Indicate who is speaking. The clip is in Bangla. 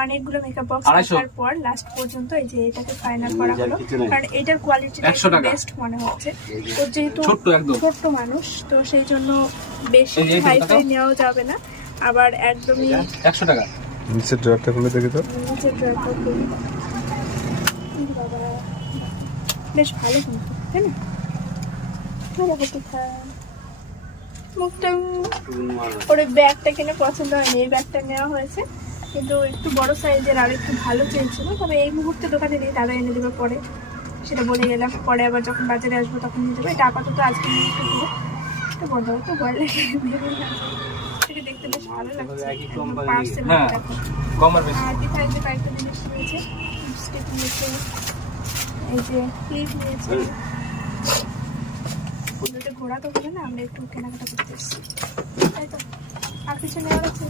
Speaker 1: অনেকগুলো মেকআপ বক্স দেখার পর লাস্ট পর্যন্ত এই যে এটাকে ফাইনাল করা হলো কারণ এটার
Speaker 2: টাকা।
Speaker 1: বেস্ট মনে হচ্ছে ওর যেহেতু
Speaker 2: ছোট্ট
Speaker 1: মানুষ তো সেই জন্য বেশি
Speaker 2: এই যে এই
Speaker 1: হাই
Speaker 2: টাকা?
Speaker 1: ফাই নেওয়াও যাবে না আবার একদমই
Speaker 2: একশো টাকা
Speaker 3: নিচের ড্রয়ারটা খুলে দেখি তো
Speaker 1: নিচের ড্রয়ারটা খুলি। বেশ ভালো কিন্তু তাই না। মুখটা ওর ব্যাগটা কিনে পছন্দ হয়নি এই ব্যাগটা নেওয়া হয়েছে। কিন্তু একটু বড় সাইজের আর একটু ভালো চেয়েছিল তবে এই মুহূর্তে দোকানে নেই দাদা এনে দেবে পরে। সেটা বলে গেলাম পরে আবার যখন বাজারে আসব তখন নিয়ে যাব। এটা আপাতত আজকে নিয়ে একটু দেবো তো বন্ধ তো ভয় লাগে ভেবে দেখতে বেশ ভালো লাগছে।
Speaker 4: একই company।
Speaker 1: পার্সেল
Speaker 2: হ্যাঁ। আর
Speaker 1: পিঠায় যে কয়েকটা জিনিস নিয়েছে লিপস্টিক নিয়েছে এই যে ক্লিপ নিয়েছে। ঘোরা তো হবে না আমরা একটু কেনাকাটা করতে তাই তো? আর কিছু নেওয়ার আছে?